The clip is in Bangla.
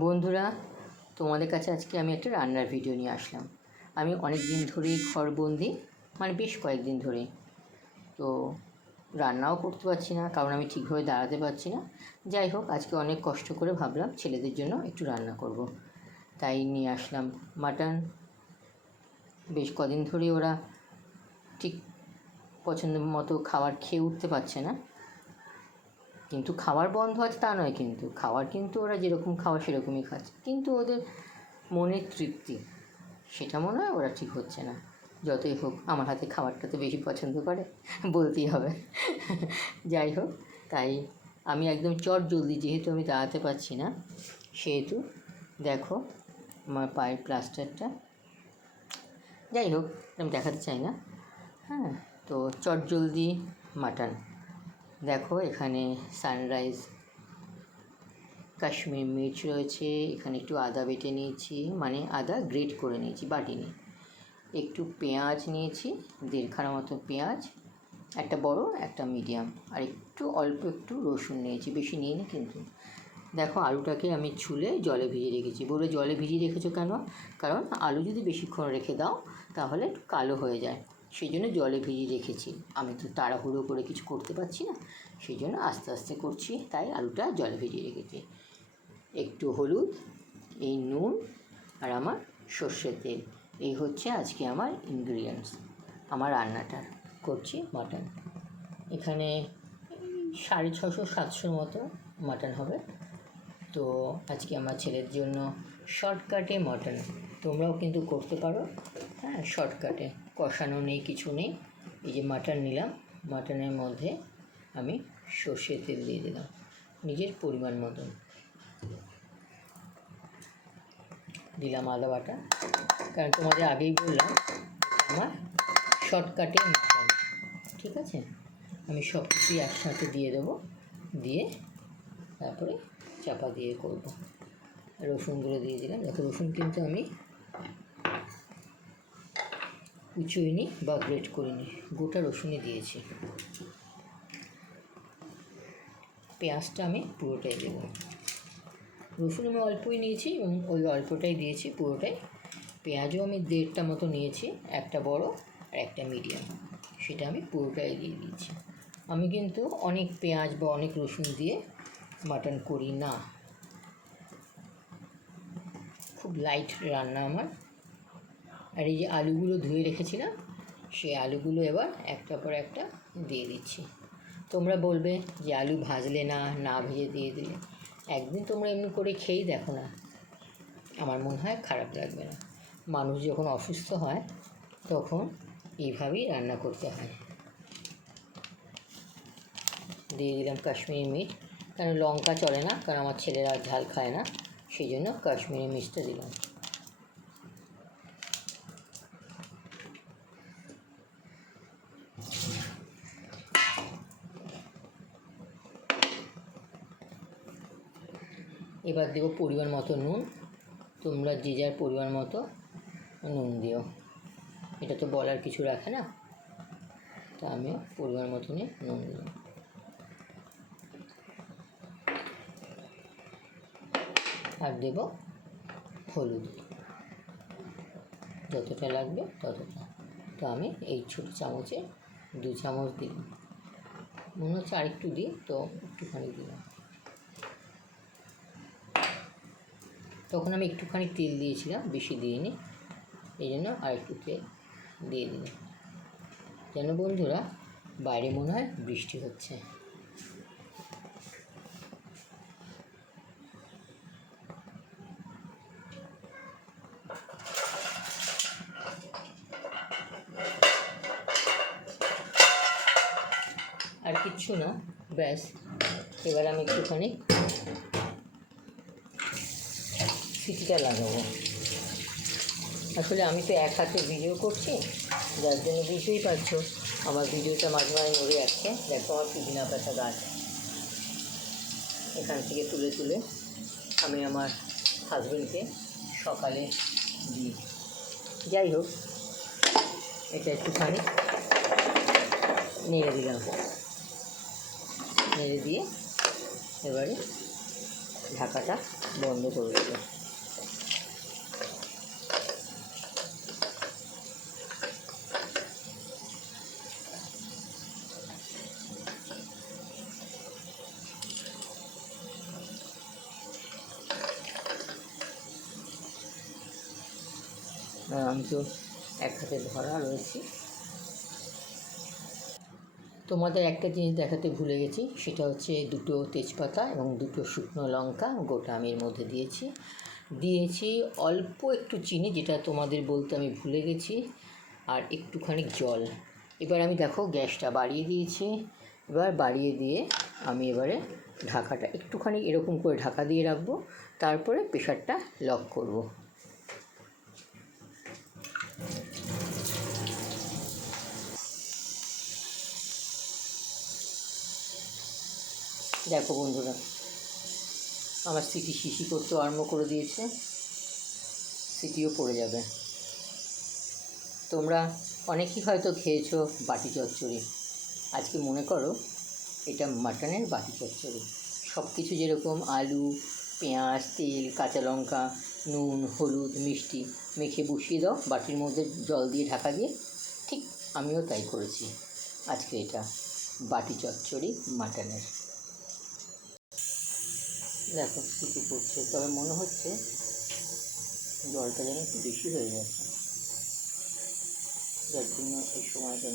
বন্ধুরা, তোমাদের কাছে আজকে আমি একটা রান্নার ভিডিও নিয়ে আসলাম। আমি অনেক দিন ধরেই ঘরবন্দি, মানে বেশ কয়েকদিন ধরেই তো রান্নাও করতে পারছি না, কারণ আমি ঠিকভাবে দাঁড়াতে পারছি না। যাই হোক, আজকে অনেক কষ্ট করে ভাবলাম ছেলেদের জন্য একটু রান্না করব, তাই নিয়ে আসলাম মাটন। বেশ কদিন ধরেই ওরা ঠিক পছন্দ মতো খাবার খেয়ে উঠতে পারছে না, কিন্তু খাবার বন্ধ আছে তা নয়, কিন্তু খাবার কিন্তু ওরা যেরকম খাওয়া সেরকমই খাচ্ছে, কিন্তু ওদের মনের তৃপ্তি সেটা মনে হয় ওরা ঠিক হচ্ছে না। যতই হোক, আমার হাতে খাবারটা তো বেশি পছন্দ করে, বলতেই হবে। যাই হোক, তাই আমি একদম চটজলদি, যেহেতু আমি দাঁড়াতে পারছি না, সেহেতু দেখো আমার পায়ের প্লাস্টারটা, যাই হোক আমি দেখাতে চাই না। হ্যাঁ, তো চটজলদি মাটন। দেখো এখানে সানরাইজ কাশ্মীর মির্চ রয়েছে, এখানে একটু আদা বেটে নিয়েছি, মানে আদা গ্রেট করে নিয়েছি, বাটিনি। একটু পেঁয়াজ নিয়েছি, 1.5 মতো পেঁয়াজ, একটা বড় একটা মিডিয়াম, আর অল্প একটু রসুন নিয়েছি, বেশি নিইনি কিন্তু। দেখো আলুটাকে আমি ছুলে জলে ভিজিয়ে রেখেছি। বলে জলে ভিজিয়ে রেখেছো কেন? কারণ আলু যদি বেশিক্ষণ রেখে দাও তাহলে একটু কালো হয়ে যায়, সেই জন্য জলে ভিজিয়ে রেখেছি। আমি তো তাড়াহুড়ো করে কিছু করতে পারছি না, সেই জন্য আস্তে আস্তে করছি, তাই আলুটা জলে ভিজিয়ে রেখেছি। একটু হলুদ, এই নুন, আর আমার সর্ষের তেল, এই হচ্ছে আজকে আমার ইনগ্রিডিয়েন্টস আমার রান্নাটার। করছি মাটন, এখানে 650-700 মতো মাটন হবে। তো আজকে আমার ছেলের জন্য শর্টকাটে মাটন, তোমরাও কিন্তু করতে পারো। হ্যাঁ, শর্টকাটে, কষানো নেই, কিছু নেই। এই যে মাটন নিলাম, মাটনের মধ্যে আমি সর্ষের তেল দিয়ে দিলাম নিজের পরিমাণ মতন, দিলাম আদা বাটা, কারণ তোমাদের আগেই বললাম আমার শর্টকাটে মাটন, ঠিক আছে। আমি সব কিছুই একসাথে দিয়ে দেবো, দিয়ে তারপরে চাপা দিয়ে করব। রসুনগুলো দিয়ে দিলাম। দেখো রসুন কিন্তু আমি কুচোইনি বা গ্রেট করিনি, গোটা রসুনই দিয়েছি। পেঁয়াজটা আমি পুরোটাই দেবো, রসুন আমি অল্পই নিয়েছি এবং ওই অল্পটাই দিয়েছি পুরোটাই। পেঁয়াজও আমি 1.5টা মতো নিয়েছি, একটা বড় আর একটা মিডিয়াম, সেটা আমি পুরোটাই দিয়ে দিয়েছি। আমি কিন্তু অনেক পেঁয়াজ বা অনেক রসুন দিয়ে মাটন করি না, খুব লাইট রান্না আমার। আর এই যে আলুগুলো ধুয়ে রেখেছিলাম, সেই আলুগুলো এবার একটা পর একটা দিয়ে দিচ্ছি। তোমরা বলবে যে আলু ভাজলে না ভেজে দিয়ে দিলে। একদিন তোমরা এমনি করে খেয়েই দেখো না, আমার মনে হয় খারাপ লাগবে না। মানুষ যখন অসুস্থ হয় তখন এইভাবেই রান্না করতে হয়। দিয়ে দিলাম কাশ্মীরি মির্চ, কারণ লঙ্কা চলে না, কারণ আমার ছেলেরা ঝাল খায় না, সেই জন্য কাশ্মীরি মির্চটা দিলাম। এবার দেবো পরিমাণ মতো নুন, তোমরা যে যার পরিমাণ মতো নুন দিও, এটা তো বলার কিছু রাখে না, তা আমিও পরিমাণ মতনই নুন দিলাম। আর দেব হলুদ, যতটা লাগবে ততটা। তো আমি এই ছোটো চামচে 2 চামচ দিলাম, মনে হচ্ছে আরেকটু দিই, তো একটুখানি দিলাম। তখন আমি একটুখানি তেল দিয়েছিলাম, বেশি দিইনি, এই জন্য আরেকটু তেল দিয়ে দিলাম। যেন বন্ধুরা বাইরে মনে হয় বৃষ্টি হচ্ছে। আর কিচ্ছু না, ব্যাস। এবার আমি একটুখানি সিটিটা লাগাবো। আসলে আমি তো এক হাতে ভিডিও করছি, যার জন্য বুঝতেই পারছো আমার ভিডিওটা মাঝে মাঝে নড়ে যাচ্ছে। দেখো আমার পুদিনা পাতা গাছ, এখান থেকে তুলে তুলে আমি আমার হাজবেন্ডকে সকালে দিই। যাই হোক, এটা একটুখানি নেড়ে দিলাম, নেড়ে দিয়ে এবারে ঢাকাটা বন্ধ করে দেবো। আমি তো এক হাতে ধরা রয়েছি। তোমাদের একটা জিনিস দেখাতে ভুলে গেছি, সেটা হচ্ছে দুটো তেজপাতা এবং দুটো শুকনো লঙ্কা গোটা আমি এর মধ্যে দিয়েছি অল্প একটু চিনি, যেটা তোমাদের বলতে আমি ভুলে গেছি, আর একটুখানি জল। এবার আমি দেখো গ্যাসটা বাড়িয়ে দিয়েছি। এবার বাড়িয়ে দিয়ে আমি এবারে ঢাকাটা একটুখানি এরকম করে ঢাকা দিয়ে রাখবো, তারপরে প্রেশারটা লক করব। দেখো বন্ধুরা, আমার সিটি শিশি করতে আরম্ভ করে দিয়েছে, সিটিও পড়ে যাবে। তোমরা অনেকেই হয়তো খেয়েছো বাটি চচ্চড়ি, আজকে মনে করো এটা মাটনের বাটি চচ্চড়ি। সব কিছু যেরকম আলু, পেঁয়াজ, তেল, কাঁচা লঙ্কা, নুন, হলুদ, মিষ্টি মেখে বসিয়ে দাও বাটির মধ্যে জল দিয়ে ঢাকা দিয়ে, ঠিক আমিও তাই করেছি। আজকে এটা বাটি চচ্চড়ি মাটনের। দেখো সিটি পড়ছে, তবে মনে হচ্ছে জলটা যেন একটু বেশি হয়ে গেছে, যার জন্য এই সময়টা